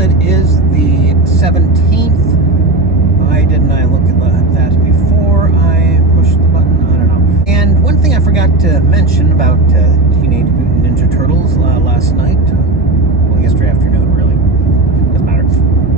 it is the 17th. Why didn't I look at that before I pushed the button? I don't know. And one thing I forgot to mention about Teenage Mutant Ninja Turtles last night, well, yesterday afternoon, really. Doesn't matter.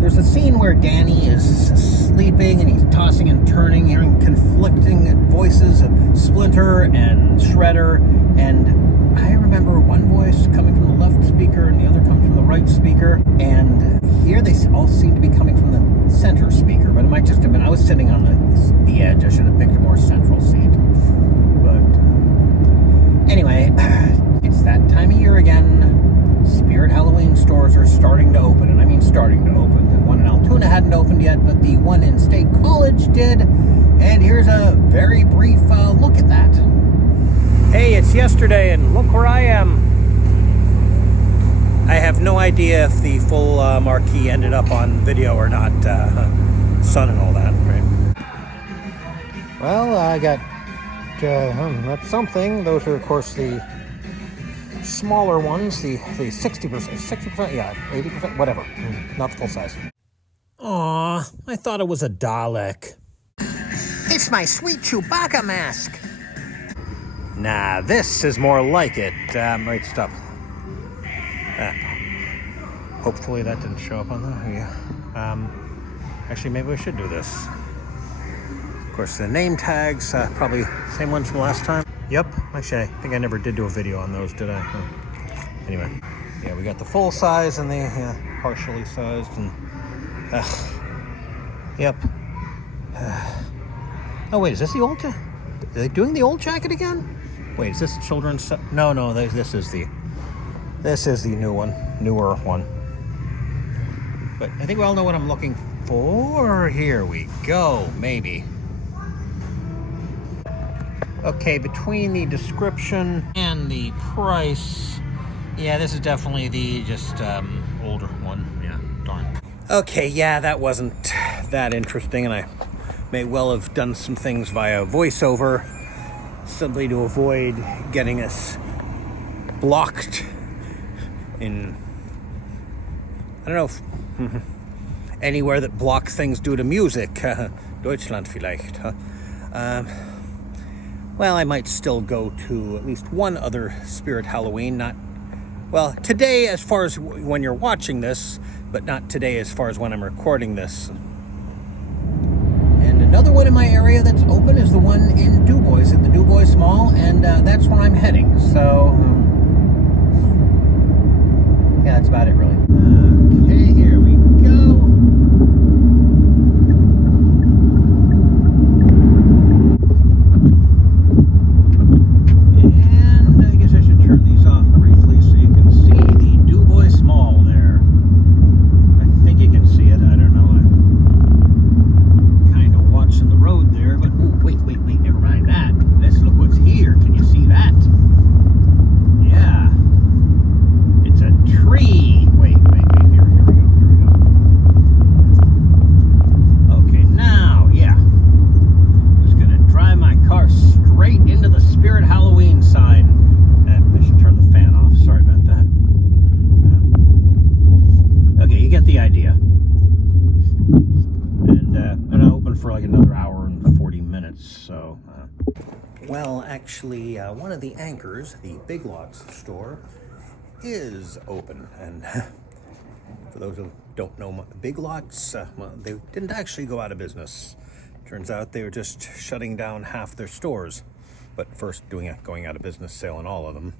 There's a scene where Danny is sleeping and he's tossing and turning, hearing conflicting voices of Splinter and Shredder, and I remember one voice coming from the left speaker and the other coming from the right speaker, and here they all seem to be coming from the center speaker, but it might just have been, I was sitting on the edge. I should have picked a more central seat. But anyway, it's that time of year again. Spirit Halloween stores are starting to open, and I mean starting to open. The one in Altoona hadn't opened yet, but the one in State College did, and here's a very brief look at that. Hey, it's yesterday, and look where I am. I have no idea if the full marquee ended up on video or not. Sun and all that, right? Well, I got that's something. Those are, of course, the smaller ones, the 60%, yeah, 80%, whatever. Not the full size. Aw, I thought it was a Dalek. It's my sweet Chewbacca mask. Nah, this is more like it. Wait, stop. Hopefully that didn't show up on the... Yeah. Actually, maybe we should do this. Of course, the name tags, probably same ones from last time. Yep, actually, I think I never did do a video on those, did I? Anyway, yeah, we got the full size and the partially sized, and... yep. Oh, wait, is this the old... Are they doing the old jacket again? Wait, is this children's... No, this is the new one, newer one. But I think we all know what I'm looking for. Here we go, maybe. Okay, between the description and the price, yeah, this is definitely the just older one. Yeah, darn. Okay, yeah, that wasn't that interesting, and I may well have done some things via voiceover simply to avoid getting us blocked in, I don't know, if, anywhere that blocks things due to music. Deutschland vielleicht. Well, I might still go to at least one other Spirit Halloween. Not, well, today as far as when you're watching this, but not today as far as when I'm recording this. And another one in my area that's open is the one in DuBois, at the DuBois Mall, and that's where I'm heading. So, yeah, that's about it, really. Okay, here we go. And I guess I should turn these off briefly so you can see the DuBois Mall there. I think you can see it. I don't know. I'm kind of watching the road there, but oh, wait, never mind that. Let's look what's here. Can you see that? Yeah. It's a tree. Wait, here we go. Okay, now, yeah. Just gonna drive my car straight into the Spirit Halloween sign. I should turn the fan off. Sorry about that. Okay, you get the idea. And I'm gonna open for like another hour and 40 minutes, so... Well, actually, one of the anchors, the Big Lots store, is open, and for those who don't know, Big Lots, well, they didn't actually go out of business. Turns out they were just shutting down half their stores, but first doing a going out of business sale on all of them.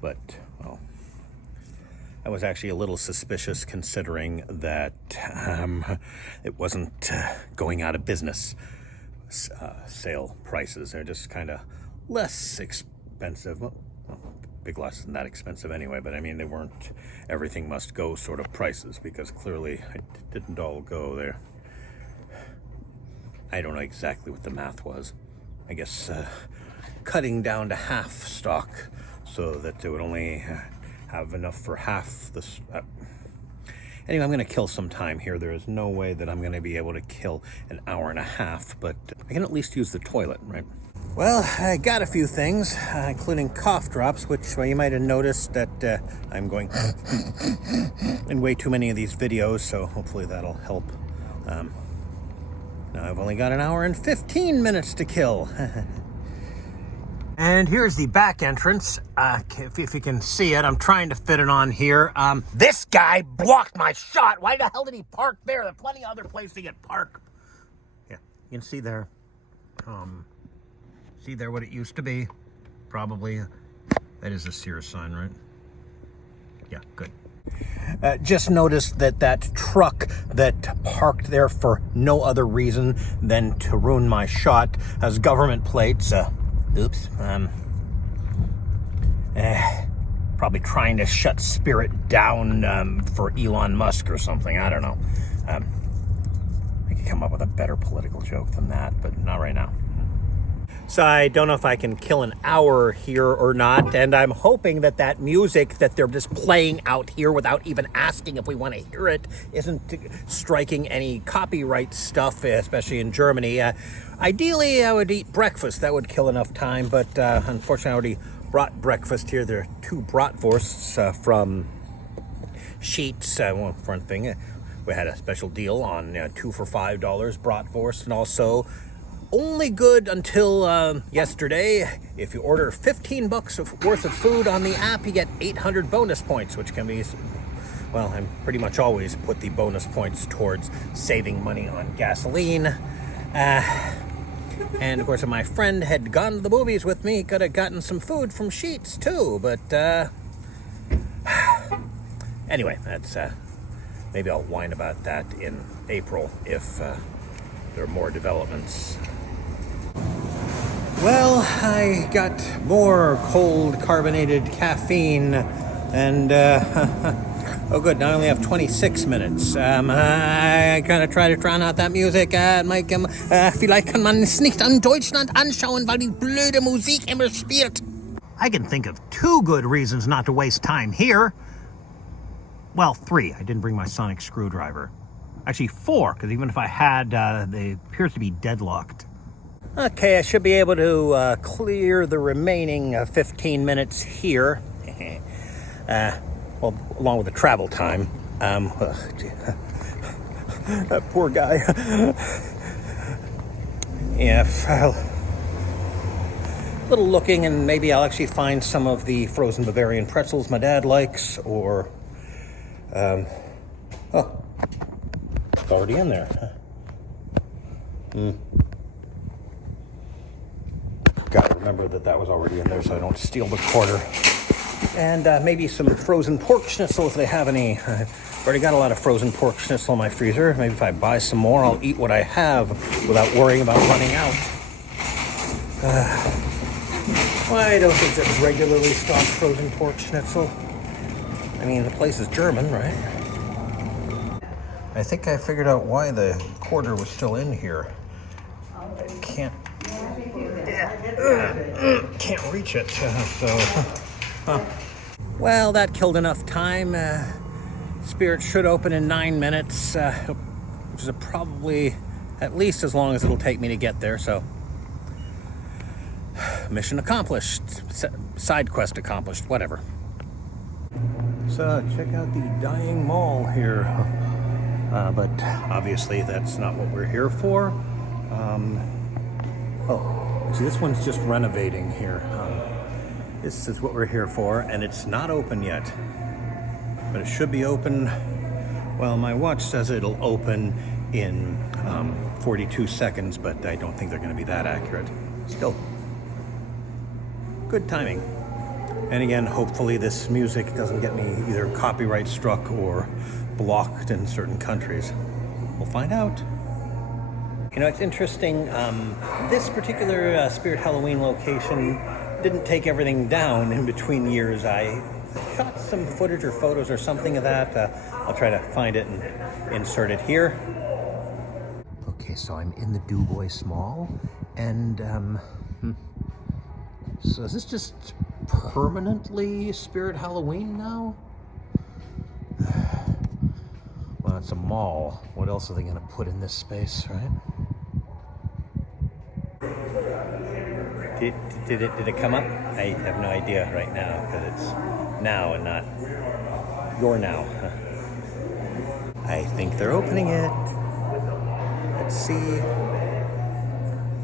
But, well, I was actually a little suspicious considering that it wasn't going out of business sale prices. They're just kind of less expensive. Well, Big Lots isn't that expensive anyway, but I mean, they weren't everything must go sort of prices, because clearly it didn't all go there. I don't know exactly what the math was. I guess cutting down to half stock so that they would only have enough for half the... Anyway, I'm going to kill some time here. There is no way that I'm going to be able to kill an hour and a half, but I can at least use the toilet, right? Well, I got a few things, including cough drops, which you might have noticed that I'm going in way too many of these videos, so hopefully that'll help. Now I've only got an hour and 15 minutes to kill. And here's the back entrance. If you can see it, I'm trying to fit it on here. This guy blocked my shot. Why the hell did he park there? There's plenty of other places to get parked. Yeah, you can see there. See there what it used to be? Probably. That is a Sears sign, right? Yeah, good. Just noticed that that truck that parked there for no other reason than to ruin my shot has government plates. Oops. Probably trying to shut Spirit down for Elon Musk or something. I don't know. I could come up with a better political joke than that, but not right now. So I don't know if I can kill an hour here or not, and I'm hoping that that music that they're just playing out here without even asking if we want to hear it isn't striking any copyright stuff, especially in Germany. Ideally, I would eat breakfast. That would kill enough time, but unfortunately, I already brought breakfast here. There are 2 bratwursts from Sheets. One front thing, we had a special deal on 2 for $5 bratwurst, and also only good until yesterday. If you order 15 bucks worth of food on the app, you get 800 bonus points, which can be, well, I pretty much always put the bonus points towards saving money on gasoline. And of course, if my friend had gone to the movies with me, he could have gotten some food from Sheets too, but anyway, that's maybe I'll whine about that in April if there are more developments. Well, I got more cold carbonated caffeine, and oh good, now I only have 26 minutes. I kind of try to drown out that music. Vielleicht kann man es nicht an Deutschland anschauen, weil die blöde Musik immer spielt. I can think of 2 good reasons not to waste time here. Well, 3. I didn't bring my sonic screwdriver. Actually 4, because even if I had, they appears to be deadlocked. Okay, I should be able to clear the remaining 15 minutes here. Well, along with the travel time. That poor guy. Yeah, a little looking, and maybe I'll actually find some of the frozen Bavarian pretzels my dad likes, or oh, it's already in there. Gotta remember that was already in there so I don't steal the quarter. And maybe some frozen pork schnitzel if they have any. I've already got a lot of frozen pork schnitzel in my freezer. Maybe if I buy some more, I'll eat what I have without worrying about running out. Well, I don't think that's regularly stocked frozen pork schnitzel. I mean, the place is German, right? I think I figured out why the quarter was still in here. I can't reach it, Well, that killed enough time. Spirit should open in 9 minutes, which is probably at least as long as it'll take me to get there, so mission accomplished, side quest accomplished, whatever. So check out the dying mall here, but obviously that's not what we're here for. Oh, see, this one's just renovating here. This is what we're here for, and it's not open yet, but it should be open. Well, my watch says it'll open in 42 seconds, but I don't think they're going to be that accurate. Still, good timing. And again, hopefully this music doesn't get me either copyright struck or blocked in certain countries. We'll find out. You know, it's interesting, this particular Spirit Halloween location didn't take everything down in between years. I shot some footage or photos or something of that. I'll try to find it and insert it here. Okay, so I'm in the Du Bois Mall, and so is this just permanently Spirit Halloween now? Well, it's a mall. What else are they gonna put in this space, right? Did it come up? I have no idea right now because it's now and not your now. I think they're opening it. Let's see.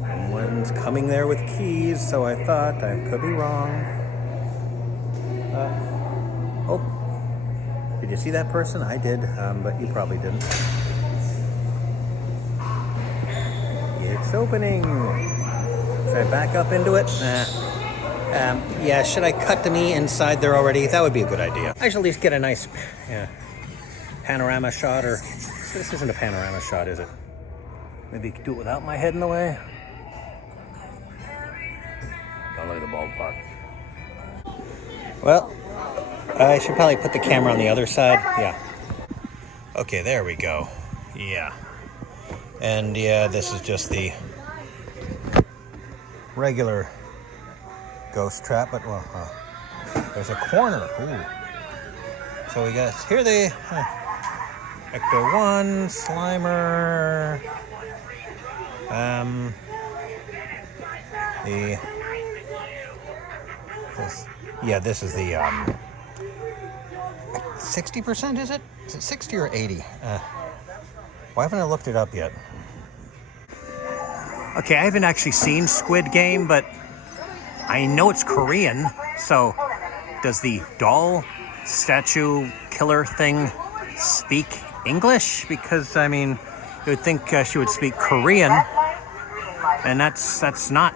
Someone's coming there with keys, so I thought I could be wrong. Oh, did you see that person? I did, but you probably didn't. It's opening. Should I back up into it? Yeah, should I cut to me inside there already? That would be a good idea. I should at least get a nice panorama shot, or this isn't a panorama shot, is it? Maybe you could do it without my head in the way. Don't look at the ballpark. Well, I should probably put the camera on the other side. Yeah. Okay, there we go. Yeah. And yeah, this is just the regular ghost trap, but well, there's a corner. Ooh. So we got here the Ecto 1, Slimer, this is the 60%, is it? Is it 60 or 80? Why haven't I looked it up yet? Okay, I haven't actually seen Squid Game, but I know it's Korean, so does the doll statue killer thing speak English? Because, I mean, you would think she would speak Korean, and that's not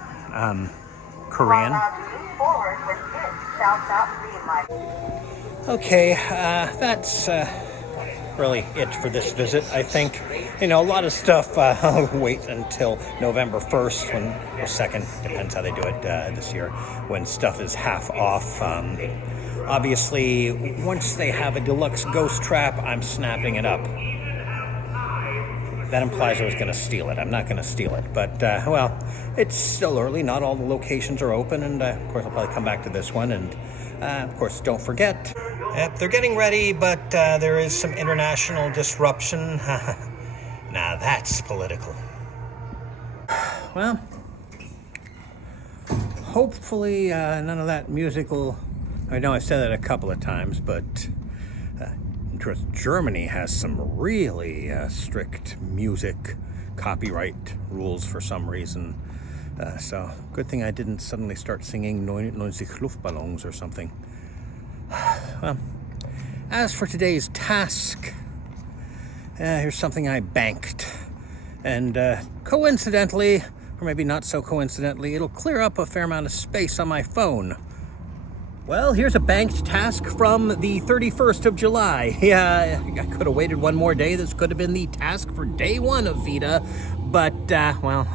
Korean. Okay, that's really it for this visit, I think. You know, a lot of stuff, I'll wait until November 1st, or 2nd, depends how they do it this year, when stuff is half off. Obviously, once they have a deluxe ghost trap, I'm snapping it up. That implies I was going to steal it. I'm not going to steal it. But, well, it's still early. Not all the locations are open. And, of course, I'll probably come back to this one. And, of course, don't forget. Yep, they're getting ready, but there is some international disruption. Now that's political. Well, hopefully none of that musical... I know I said that a couple of times, but... Germany has some really strict music copyright rules for some reason. So, good thing I didn't suddenly start singing 90 Luftballons or something. Well, as for today's task, here's something I banked. And coincidentally, or maybe not so coincidentally, it'll clear up a fair amount of space on my phone. Well, here's a banked task from the 31st of July. Yeah, I could have waited one more day. This could have been the task for day one of VEDA. But, well,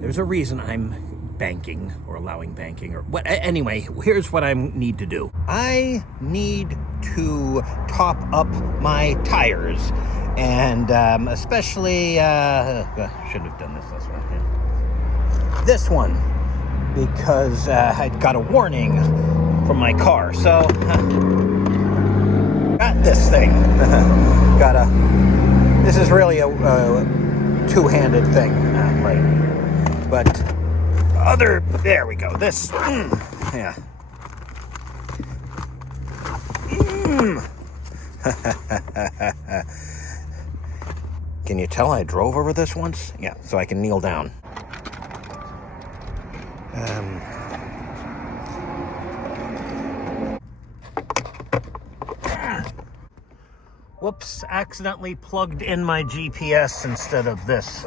there's a reason I'm banking or allowing banking or what. Anyway, here's what I need to do. I need to top up my tires. And especially, shouldn't have done this one. Yeah. This one. Because I'd got a warning from my car. So, got this thing. This is really a two-handed thing, right? But there we go. This, yeah. Can you tell I drove over this once? Yeah, so I can kneel down. Whoops, accidentally plugged in my GPS instead of this.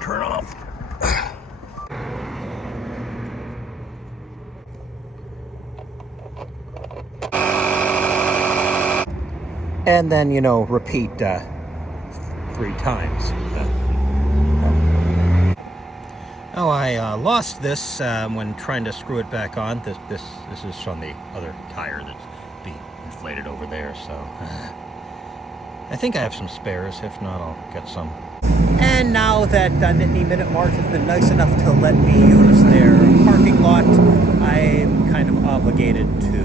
Turn off. And then, you know, repeat 3 times. Oh, I lost this when trying to screw it back on. This is from the other tire that's being inflated over there, so... I think I have some spares. If not, I'll get some. And now that Nittany Minute Mart has been nice enough to let me use their parking lot, I'm kind of obligated to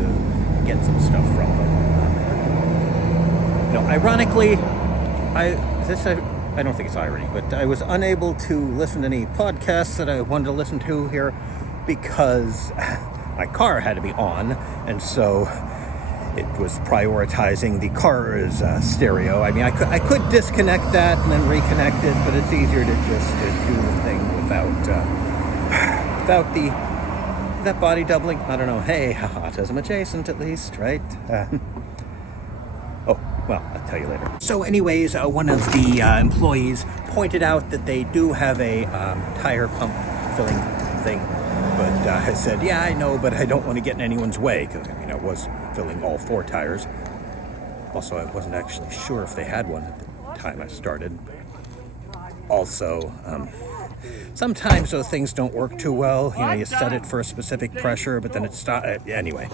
get some stuff from them. No, ironically, I don't think it's irony, but I was unable to listen to any podcasts that I wanted to listen to here because my car had to be on, and so it was prioritizing the car's stereo. I mean, I could disconnect that and then reconnect it, but it's easier to just do the thing without that body doubling. I don't know. Hey, autism adjacent at least, right? Oh, well, I'll tell you later. So anyways, one of the employees pointed out that they do have a tire pump filling thing. But I said, yeah, I know, but I don't want to get in anyone's way, because, I mean, I was filling all 4 tires. Also, I wasn't actually sure if they had one at the time I started. Also, sometimes those things don't work too well. You know, you set it for a specific pressure, but then it stops. Anyway,